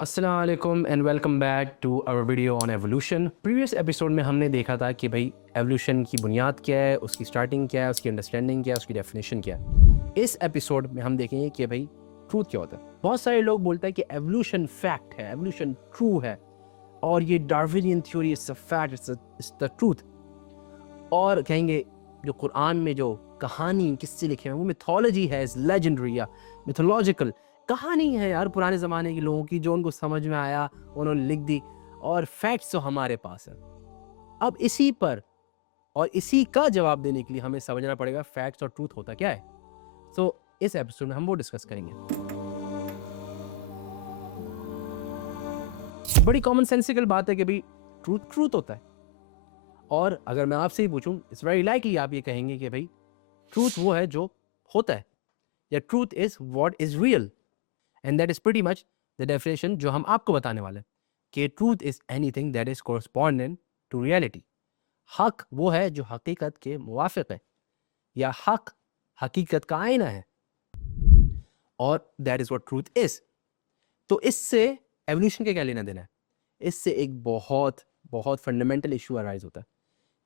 अस्सलाम वालेकुम and welcome back to our video on evolution. Previous episode में हमने देखा था कि भाई एवोल्यूशन की बुनियाद क्या है, उसकी स्टार्टिंग क्या है, उसकी अंडरस्टैंडिंग क्या है, उसकी डेफिनेशन क्या है। इस एपिसोड में हम देखेंगे कि भाई ट्रूथ क्या होता है। बहुत सारे लोग बोलते हैं कि एवोल्यूशन फैक्ट है, एवोल्यूशन ट्रू है, और ये Darwinian theory is a fact, it's the truth. और कहेंगे जो कुरान में जो कहानी किससे लिखे हैं वो मिथोलॉजी है, इज लेजेंडरी या मिथोलॉजिकल कहानी है यार, पुराने ज़माने के लोगों की जो उनको समझ में आया उन्होंने लिख दी, और फैक्ट्स तो हमारे पास है। अब इसी पर और इसी का जवाब देने के लिए हमें समझना पड़ेगा फैक्ट्स और ट्रूथ होता क्या है। तो इस एपिसोड में हम वो डिस्कस करेंगे। बड़ी कॉमन सेंसिकल बात है कि भाई ट्रूथ ट्रूथ होता है, और अगर मैं आपसे ही पूछूं इट्स वेरी लाइकली आप ये कहेंगे कि भाई ट्रूथ वो है जो होता है, या truth is what is real. And that is pretty much the definition जो हम आपको बताने वाले हैं कि truth is anything that is correspondent to reality. हक वो है जो हकीकत के मुवाफिक है, या हक हकीकत का आईना है, और that is what truth is. तो इससे एवोल्यूशन के क्या लेना देना है? इससे एक बहुत बहुत फंडामेंटल इशू अराइज होता है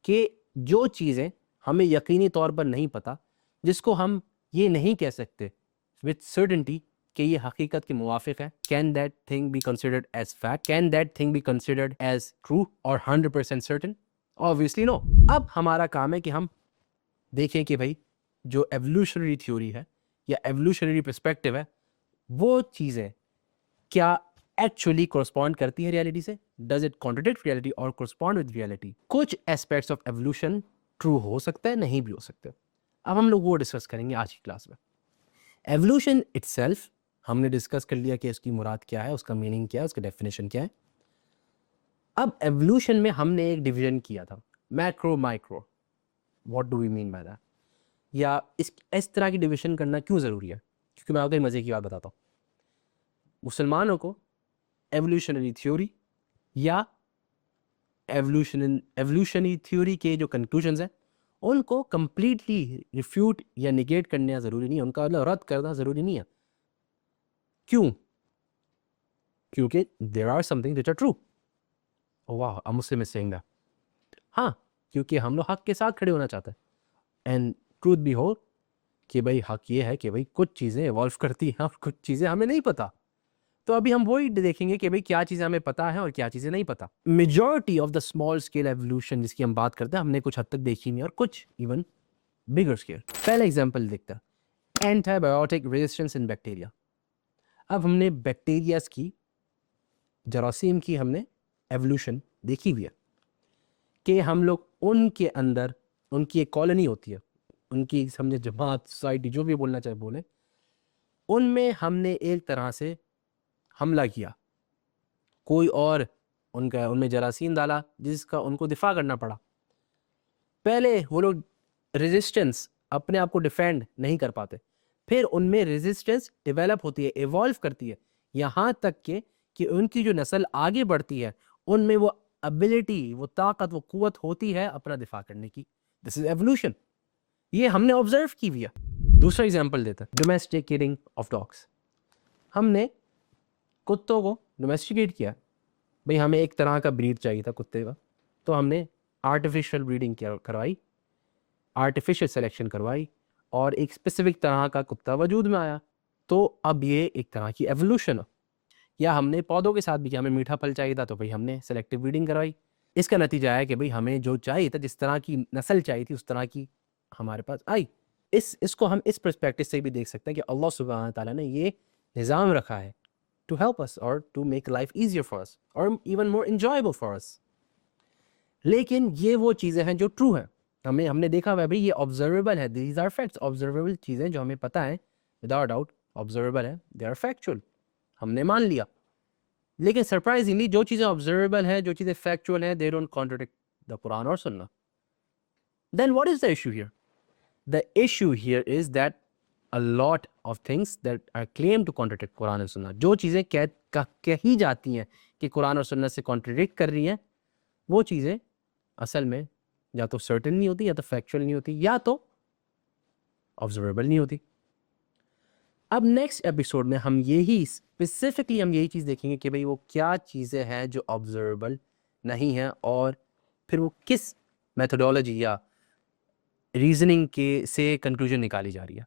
कि जो चीज़ें हमें यकीनी तौर पर नहीं पता, जिसको हम ये नहीं कह सकते विथ सर्टेनिटी कि ये हकीकत के मुवाफिक है, can that thing be considered as fact, can that thing be considered as true और 100% सर्टेन? Obviously no. अब हमारा काम है कि हम देखें कि भाई जो एवोल्यूशनरी थ्योरी है या एवोल्यूशनरी पर्सपेक्टिव है, वो चीज़ें क्या एक्चुअली कोरस्पॉन्ड करती है रियलिटी से? डज इट कॉन्ट्रडिक्ट रियलिटी और कोरस्पॉन्ड विद रियलिटी? कुछ एस्पेक्ट्स ऑफ एवोल्यूशन ट्रू हो सकता है, नहीं भी हो सकता। अब हम लोग वो डिस्कस करेंगे आज की क्लास में। एवोल्यूशन इटसेल्फ हमने डिस्कस कर लिया कि इसकी मुराद क्या है, उसका मीनिंग क्या है, उसका डेफिनेशन क्या है। अब एवोल्यूशन में हमने एक डिवीजन किया था, macro micro. What do we mean by that? या इस तरह की डिवीजन करना क्यों ज़रूरी है? क्योंकि मैं आपको एक मज़े की बात बताता हूँ। मुसलमानों को एवोल्यूशनरी थ्योरी या एवोल्यूशनरी थ्योरी के जो कंक्लूजन्स हैं उनको कंप्लीटली रिफ्यूट या निगेट करना ज़रूरी नहीं है, उनका मतलब रद्द करना ज़रूरी नहीं है। क्यों? क्योंकि there are something that are true. Oh वाह, a Muslim is saying that. हाँ, क्योंकि हम लोग हक के साथ खड़े होना चाहते हैं। एंड ट्रूथ भी हो कि भाई हक ये है कि भाई कुछ चीज़ें इवॉल्व करती हैं और कुछ चीज़ें हमें नहीं पता। तो अभी हम वही देखेंगे कि भाई क्या चीज़ें हमें पता है और क्या चीज़ें नहीं पता। Majority of the small scale evolution जिसकी हम बात करते हैं हमने कुछ हद तक देखी नहीं, और कुछ इवन बिगर स्केल। पहला एग्जांपल देखते हैं, एंटीबायोटिक रेजिस्टेंस इन बैक्टीरिया। अब हमने बैक्टीरियाज की, जरासीम की हमने एवोल्यूशन देखी हुई है कि हम लोग उनके अंदर, उनकी एक कॉलोनी होती है, उनकी समझे जमात, सोसाइटी, जो भी बोलना चाहे बोले, उनमें हमने एक तरह से हमला किया। कोई और उनका उनमें जरासीम डाला जिसका उनको दिफा करना पड़ा। पहले वो लोग रेजिस्टेंस, अपने आप को डिफेंड नहीं कर पाते, फिर उनमें रेजिस्टेंस डेवलप होती है, इवॉल्व करती है, यहाँ तक के कि उनकी जो नस्ल आगे बढ़ती है उनमें वो एबिलिटी, वो ताकत, वो कुवत होती है अपना दिफा करने की। दिस इज एवोल्यूशन, ये हमने ऑब्जर्व की हुई है। दूसरा एग्जांपल देते हैं, डोमेस्टिकेटिंग ऑफ डॉग्स। हमने कुत्तों को डोमेस्टिकेट किया। भाई हमें एक तरह का ब्रीड चाहिए था कुत्ते का, तो हमने आर्टिफिशियल ब्रीडिंग करवाई, आर्टिफिशियल सिलेक्शन करवाई, और एक स्पेसिफिक तरह का कुत्ता वजूद में आया। तो अब ये एक तरह की एवोल्यूशन है। या हमने पौधों के साथ भी किया, हमें मीठा फल चाहिए था तो भाई हमने सेलेक्टिव ब्रीडिंग करवाई। इसका नतीजा है कि भाई हमें जो चाहिए था, जिस तरह की नस्ल चाहिए थी, उस तरह की हमारे पास आई। इसको हम इस पर्सपेक्टिव से भी देख सकते हैं कि अल्लाह सुब्हानहू तआला ने ये निज़ाम रखा है टू हेल्प अस और to make life easier for us और even more enjoyable for us. लेकिन ये वो चीज़ें हैं जो ट्रू हैं, हमने देखा हुआ है भाई, ये ऑब्जर्वेबल है, दीज आर फैक्ट्स। ऑब्जर्वेबल चीज़ें जो हमें पता है विदाउट डाउट ऑब्जर्वेबल है, दे आर फैक्चुअल, हमने मान लिया। लेकिन सरप्राइजिंगली जो चीज़ें ऑब्जर्वेबल हैं, जो चीज़ें फैक्चुअल हैं, they don't contradict the Quran और सुन्ना। Then what is the issue here? The issue here is that a lot of things that are claimed to contradict Quran और सुन्ना, जो चीज़ें कही जाती हैं कि कुरान और सुन्ना से कॉन्ट्रडिक्ट कर रही हैं, वो चीज़ें असल में या तो सर्टेन नहीं होती, या तो फैक्चुअल नहीं होती, या तो ऑब्जर्वेबल नहीं होती। अब नेक्स्ट एपिसोड में हम यही स्पेसिफिकली हम यही चीज़ देखेंगे कि भाई वो क्या चीज़ें हैं जो ऑब्जर्वेबल नहीं हैं और फिर वो किस मेथोडोलॉजी या रीजनिंग के से कंक्लूजन निकाली जा रही है।